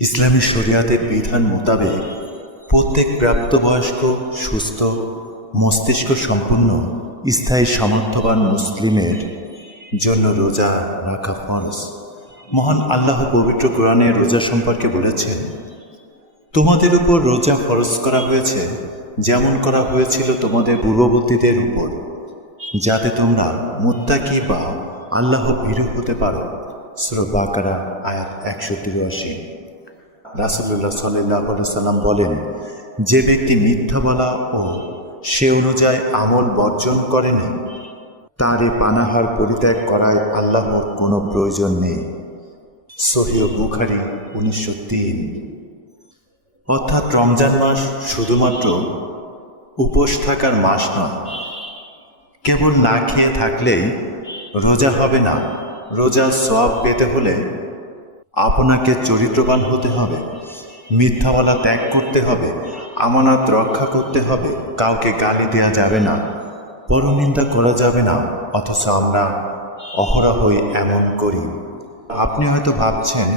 ইসলামী শরিয়াতের বিধান মোতাবেক প্রত্যেক প্রাপ্তবয়স্ক, সুস্থ, মস্তিষ্ক সম্পন্ন স্থায়ী, সামর্থ্যবান মুসলিমের জন্য রোজা রাখা ফরজ। মহান আল্লাহ পবিত্র কোরআনে রোজা সম্পর্কে বলেছেন, তোমাদের উপর রোজা ফরজ করা হয়েছে, যেমন করা হয়েছিল তোমাদের পূর্ববর্তীদের উপর, যাতে তোমরা মুত্তাকি বা আল্লাহ ভীরু হতে পারো। সুর বাকারা, আয়াত একশো তিরাশি। রাসুল্লাহ সাল্লাহ সাল্লাম বলেন, যে ব্যক্তি মিথ্যা বলা ও সে অনুযায়ী আমল বর্জন করেনি তার এ পানাহার পরিত্যাগ করায় আল্লাহর কোনো প্রয়োজন নেই। সহিও বুখারি উনিশশো তিন। অর্থাৎ রমজান মাস শুধুমাত্র উপোস থাকার মাস নয়, কেবল না খেয়ে থাকলেই রোজা হবে না। রোজা সব পেতে হলে আপনাকে চরিত্রবান হতে হবে মিথ্যা বলা ত্যাগ করতে হবে, আমানত রক্ষা করতে হবে, কাউকে গালি দেওয়া যাবে না, পরনিন্দা করা যাবে না, অথচ আমরা অহরাহই এমন করি। আপনি হয়তো ভাবছেন,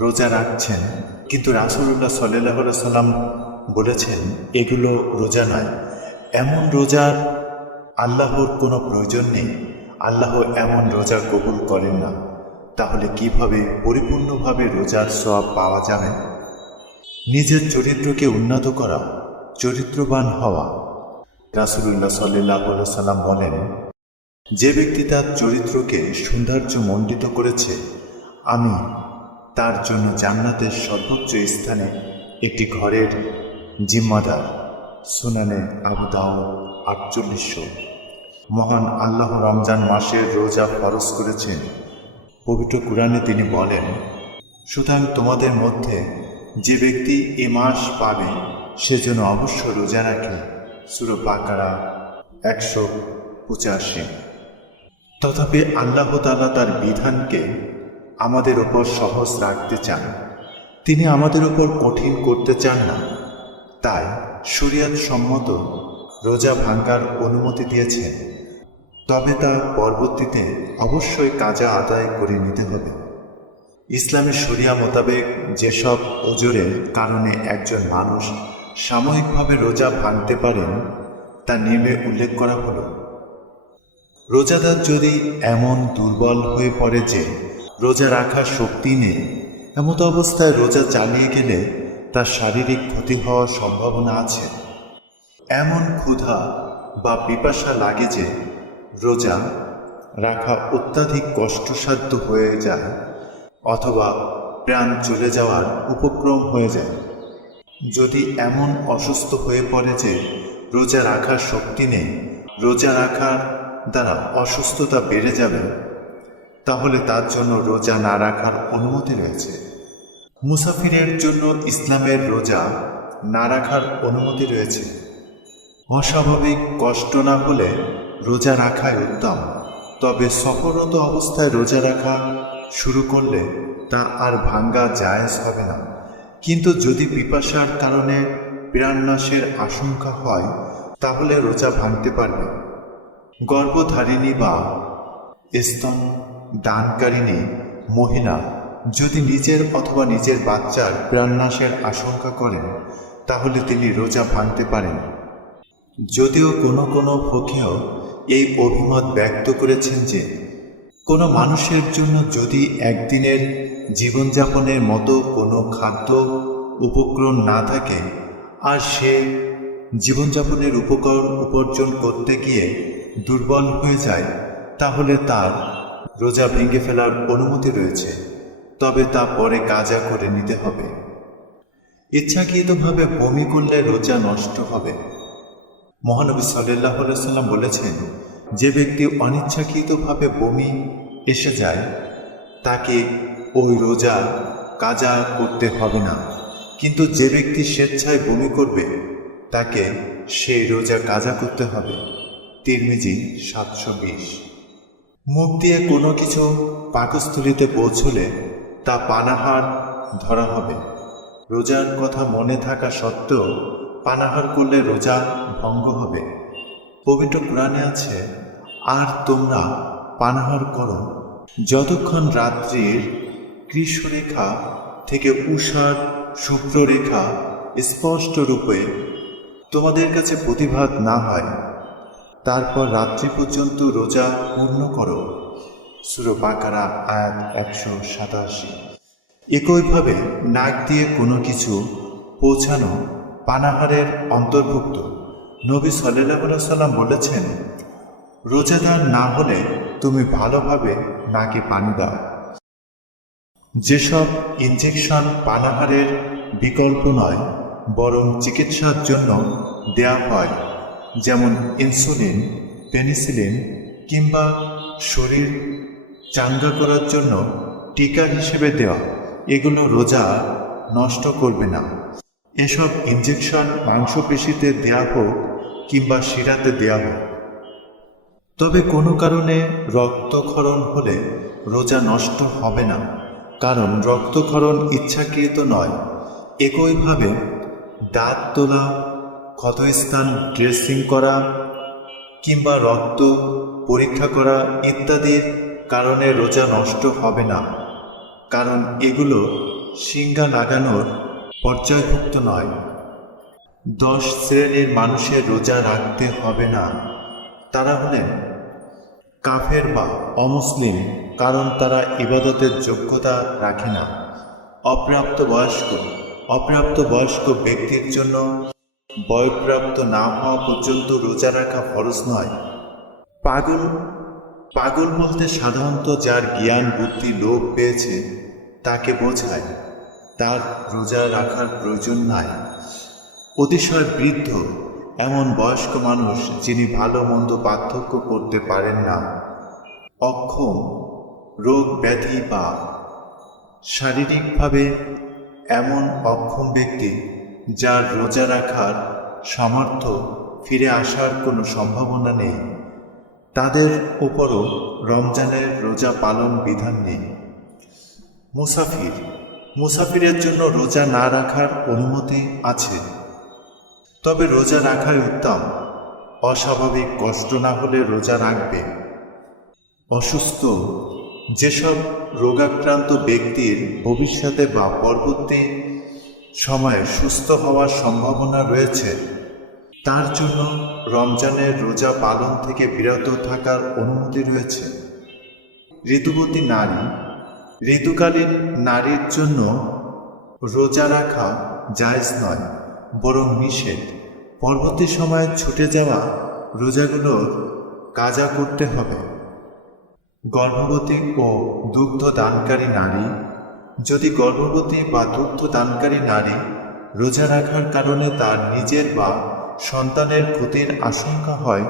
রোজা রাখছেন, কিন্তু রাসুল্লাহ সাল্লাহ সাল্লাম বলেছেন, এগুলো রোজা নয়। এমন রোজার আল্লাহর কোনো প্রয়োজন নেই। আল্লাহ এমন রোজা কবুল করেন না। তাহলে কীভাবে পরিপূর্ণভাবে রোজার সব পাওয়া যাবে? নিজের চরিত্রকে উন্নত করা, চরিত্রবান হওয়া। রাসুলুল্লাহ সাল্লাহ সাল্লাম বলেন, যে ব্যক্তি তার চরিত্রকে সৌন্দর্য মণ্ডিত করেছে, আমি তার জন্য জান্নাতের সর্বোচ্চ স্থানে একটি ঘরের জিম্মাদার। সুনানে আবু দাও আটচল্লিশশো। মহান আল্লাহ রমজান মাসের রোজা ফরজ করেছেন। পবিত্র কোরআনে তিনি বলেন, সুতরাং তোমাদের মধ্যে যে ব্যক্তি এ মাস পাবে, সে যেন অবশ্য রোজা রাখে। সুরো বাকারা একশো পঁচাশি। তথাপি আল্লাহ তালা তার বিধানকে আমাদের ওপর সহজ রাখতে চান। তিনি আমাদের ওপর কঠিন করতে চান না। তাই শরিয়াত সম্মত রোজা ভাঙ্গার অনুমতি দিয়েছেন। তবে তা পরবর্তীতে অবশ্যই কাজা আদায় করে নিতে হবে। ইসলামের শরিয়া মোতাবেক যেসব ওজোরের কারণে একজন মানুষ সাময়িকভাবে রোজা ভাঙতে পারেন, তা নেমে উল্লেখ করা হলো। রোজাদার যদি এমন দুর্বল হয়ে পড়ে যে রোজা রাখার শক্তি নেই, এমত অবস্থায় রোজা চালিয়ে গেলে তার শারীরিক ক্ষতি হওয়ার সম্ভাবনা আছে। এমন ক্ষুধা বা পিপাসা লাগে যে রোজা রাখা অত্যাধিক কষ্টসাধ্য হয়ে যায় অথবা প্রাণ চলে যাওয়ার উপক্রম হয়ে যায়। যদি এমন অসুস্থ হয়ে পড়ে যে রোজা রাখার শক্তি নেই, রোজা রাখার দ্বারা অসুস্থতা বেড়ে যাবে, তাহলে তার জন্য রোজা না রাখার অনুমতি রয়েছে। মুসাফিরের জন্য ইসলামের রোজা না রাখার অনুমতি রয়েছে। অস্বাভাবিক কষ্ট না হলে রোজা রাখাই উত্তম। তবে সফররত অবস্থায় রোজা রাখা শুরু করলে তা আর ভাঙ্গা জায়েজ হবে না। কিন্তু যদি পিপাসার কারণে প্রাণনাশের আশঙ্কা হয়, তাহলে রোজা ভাঙতে পারবে। গর্ভধারিণী বা স্তন দানকারিণী মহিলা যদি নিজের অথবা নিজের বাচ্চার প্রাণনাশের আশঙ্কা করেন, তাহলে তিনি রোজা ভাঙতে পারেন। যদিও কোনো কোনো ফকিও এই অভিমত ব্যক্ত করেছেন যে, কোনো মানুষের জন্য যদি একদিনের জীবনযাপনের মতো কোনো খাদ্য উপকরণ না থাকে, আর সে জীবনযাপনের উপকরণ উপার্জন করতে গিয়ে দুর্বল হয়ে যায়, তাহলে তার রোজা ভেঙে ফেলার অনুমতি রয়েছে। তবে তা পরে কাজা করে নিতে হবে। ইচ্ছাকৃতভাবে বমি করলে রোজা নষ্ট হবে। মহানবী সাল্লাহ সাল্লাম বলেছেন, যে ব্যক্তি অনিচ্ছাকৃতভাবে বমি এসে যায়, তাকে ওই রোজা কাজা করতে হবে না। কিন্তু যে ব্যক্তি স্বেচ্ছায় বমি করবে, তাকে সেই রোজা কাজা করতে হবে। তিরমিজি সাতশো বিশ। মুখ দিয়ে কোনো কিছু পাকস্থলিতে পৌঁছলে তা পানাহার ধরা হবে। রোজার কথা মনে থাকা সত্ত্বেও পানাহার করলে রোজা ভঙ্গ হবে। পবিত্র কোরআনে আছে, আর তোমরা পানাহার করো, যতক্ষণ রাত্রির কৃষ্ণরেখা থেকে উষার শুভ্র রেখা স্পষ্ট রূপে তোমাদের কাছে প্রতিভাত না হয়, তারপর রাত্রি পর্যন্ত রোজা পূর্ণ করো। সুরো বাকারা, আয়াত একশো সাতাশি। একইভাবে নাক দিয়ে কোনো কিছু পৌঁছানো পানাহারের অন্তর্ভুক্ত। নবী সাল্লাহ সাল্লাম বলেছেন, রোজাদার না হলে তুমি ভালোভাবে নাকে পানি দাও। যেসব ইনজেকশন পানাহারের বিকল্প নয়, বরং চিকিৎসার জন্য দেয়া হয়, যেমন ইনসুলিন, পেনিসিলিন কিংবা শরীর চাঙ্গা করার জন্য টিকা হিসেবে দেওয়া। এগুলো রোজা নষ্ট করবে না। এসব ইনজেকশন মাংসপেশিতে দেয়া হোক কিংবা শিরাতে দেয়া হোক। তবে কোনো কারণে রক্তক্ষরণ হলে রোজা নষ্ট হবে না, কারণ রক্তক্ষরণ ইচ্ছাকৃত নয়। একইভাবে দাঁত তোলা, ক্ষতস্থান ড্রেসিং করা কিংবা রক্ত পরীক্ষা করা ইত্যাদির কারণে রোজা নষ্ট হবে না, কারণ এগুলো সিঙ্গা লাগানোর পর্যায়ভুক্ত নয়। দশ শ্রেণির মানুষের রোজা রাখতে হবে না। তারা হলেন কাফের বা অমুসলিম, কারণ তারা ইবাদতের যোগ্যতা রাখে না। অপ্রাপ্ত বয়স্ক অপ্রাপ্ত বয়স্ক ব্যক্তির জন্য বয়প্রাপ্ত না হওয়া পর্যন্ত রোজা রাখা ফরজ নয়। পাগল পাগল বলতে সাধারণত যার জ্ঞান, বুদ্ধি, লোভ পেয়েছে, তাকে বোঝায়। তার রোজা রাখার প্রয়োজন নাই। অতিশয় বৃদ্ধ, এমন বয়স্ক মানুষ যিনি ভালো মন্দ পার্থক্য করতে পারেন না। অক্ষম, রোগ ব্যাধি বা শারীরিকভাবে এমন অক্ষম ব্যক্তি যার রোজা রাখার সামর্থ্য ফিরে আসার কোনো সম্ভাবনা নেই। তাদের উপরও রমজানের রোজা পালন বিধান নেই। মুসাফির মুসাফিরের জন্য রোজা না রাখার অনুমতি আছে। তবে রোজা রাখাই উত্তম। অস্বাভাবিক কষ্ট না হলে রোজা রাখবে। অসুস্থ, যেসব রোগাক্রান্ত ব্যক্তির ভবিষ্যতে বা পরবর্তী সময়ে সুস্থ হওয়ার সম্ভাবনা রয়েছে, তার জন্য রমজানের রোজা পালন থেকে বিরত থাকার অনুমতি রয়েছে। ঋতুবতী নারী ঋতুকালীন নারীর জন্য রোজা রাখা জায়জ নয়, বরং নিষেধ। পরবর্তী সময়ে ছুটে যাওয়া রোজাগুলোর কাজা করতে হবে। গর্ভবতী ও দুগ্ধ দানকারী নারী, যদি গর্ভবতী বা দুগ্ধ দানকারী নারী রোজা রাখার কারণে তার নিজের বা সন্তানের ক্ষতির আশঙ্কা হয়,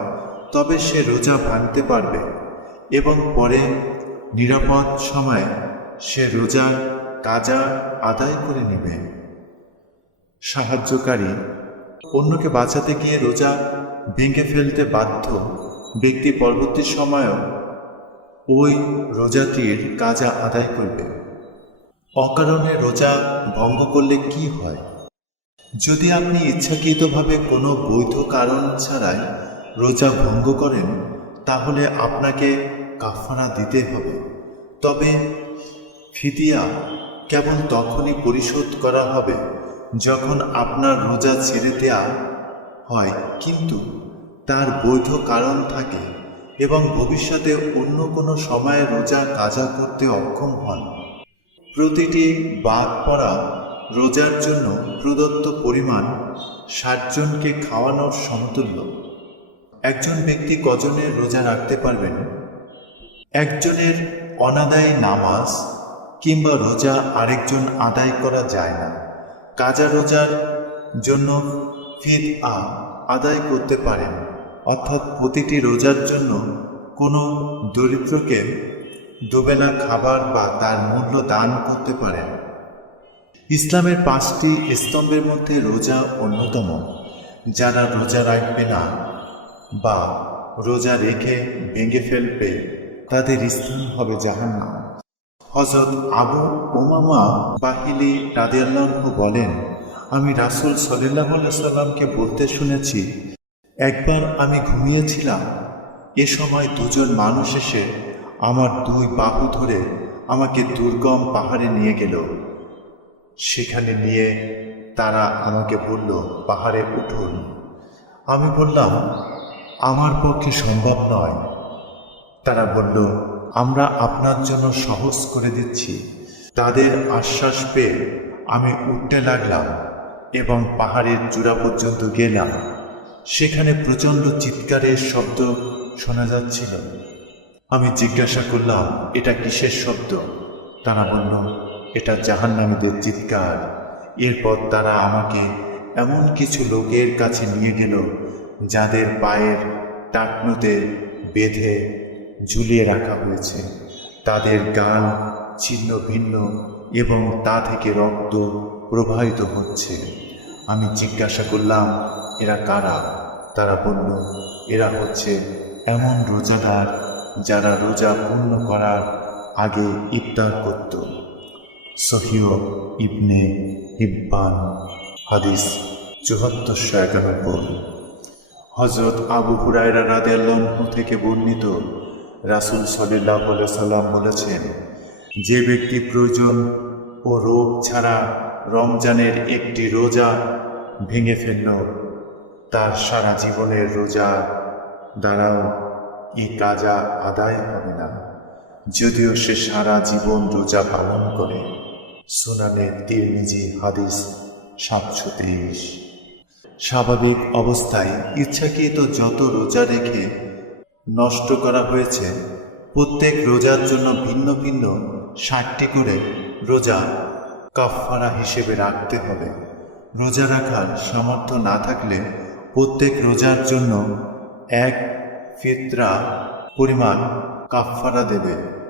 তবে সে রোজা ভাঙতে পারবে এবং পরে নিরাপদ সময়ে সে রোজার কাজা আদায় করে নেবে। সাহায্যকারী, অন্যকে বাঁচাতে গিয়ে রোজা ভেঙে ফেলতে বাধ্য ব্যক্তি পরবর্তী সময়েও ওই রোজাটির কাজা আদায় করবে। অকারণে রোজা ভঙ্গ করলে কি হয়? যদি আপনি ইচ্ছাকৃতভাবে কোনো বৈধ কারণ ছাড়াই রোজা ভঙ্গ করেন, তাহলে আপনাকে কাফারা দিতে হবে। তবে ফিদিয়া কেবল তখনই পরিশোধ করা হবে যখন আপনার রোজা ছেড়ে দেয়া হয়, কিন্তু তার বৈধ কারণ থাকে এবং ভবিষ্যতে অন্য কোনো সময়ে রোজা কাজা করতে অক্ষম হন। প্রতিটি বাদ পড়া রোজার জন্য প্রদত্ত পরিমাণ ষাটজনকে খাওয়ানোর সমতুল্য। একজন ব্যক্তি কজনের রোজা রাখতে পারবেন? একজনের অনাদায়ী নামাজ কিংবা রোজা আরেকজন আদায় করা যায় না। কাজা রোজার জন্য ফিদ আ আদায় করতে পারেন। অর্থাৎ প্রতিটি রোজার জন্য কোনো দরিদ্রকে দুবেলা খাবার বা তার মূল্য দান করতে পারেন। ইসলামের পাঁচটি স্তম্ভের মধ্যে রোজা অন্যতম। যারা রোজা রাখবে না বা রোজা রেখে ভেঙে ফেলবে, তাদের স্থান হবে জাহান্নাম। হজরত আবু ওমামা বাহিলি রাদিয়াল্লাহু বলেন, আমি রাসূল সলিল্লাহ সাল্লামকে বলতে শুনেছি, একবার আমি ঘুমিয়েছিলাম। এ সময় দুজন মানুষ এসে আমার দুই বাহু ধরে আমাকে দুর্গম পাহাড়ে নিয়ে গেল। সেখানে নিয়ে তারা আমাকে বলল, পাহাড়ে উঠুন। আমি বললাম, আমার পক্ষে সম্ভব নয়। তারা বলল আমরা আপনার জন্য সহজ করে দিচ্ছি। তাদের আশ্বাস পেয়ে আমি উঠতে লাগলাম এবং পাহাড়ের চূড়া পর্যন্ত গেলাম। সেখানে প্রচণ্ড চিৎকারের শব্দ শোনা যাচ্ছিল। আমি জিজ্ঞাসা করলাম, এটা কিসের শব্দ? তারা বলল, এটা জাহান্নামীদের চিৎকার। এরপর তারা আমাকে এমন কিছু লোকের কাছে নিয়ে গেল, যাদের পায়ের টাকনুতে বেঁধে ঝুলিয়ে রাখা হয়েছে। তাদের গান ছিন্ন ভিন্ন এবং তা থেকে রক্ত প্রবাহিত হচ্ছে। আমি জিজ্ঞাসা করলাম, এরা কারা? তারা বলল, এরা হচ্ছে এমন রোজাদার যারা রোজা পূর্ণ করার আগে ইফতার করত। সহিও ইবনে হিব্বান, হাদিস চুহাত্তরশো একানব্বই। হজরত আবু হুরায়রা রাদেল্লাহ থেকে বর্ণিত রাসুল সাল্লাহ সাল্লাম বলেছেন, যে ব্যক্তি প্রয়োজন ও রোগ ছাড়া রমজানের একটি রোজা ভেঙে ফেলল, তার সারা জীবনের রোজা দ্বারাও এই কাজা আদায় হবে না। যদিও সে সারা জীবন রোজা পালন করে, সুনানে তিরমিজি হাদিস সাতশো তেইশ। স্বাভাবিক অবস্থায় ইচ্ছাকৃত যত রোজা রেখে নষ্ট করা হয়েছে। প্রত্যেক রোজার জন্য ভিন্ন ভিন্ন ষাটটি করে রোজা কাফারা হিসেবে রাখতে হবে। রোজা রাখার সামর্থ্য না থাকলে প্রত্যেক রোজার জন্য এক ফিতরা পরিমাণ কাফারা দেবে।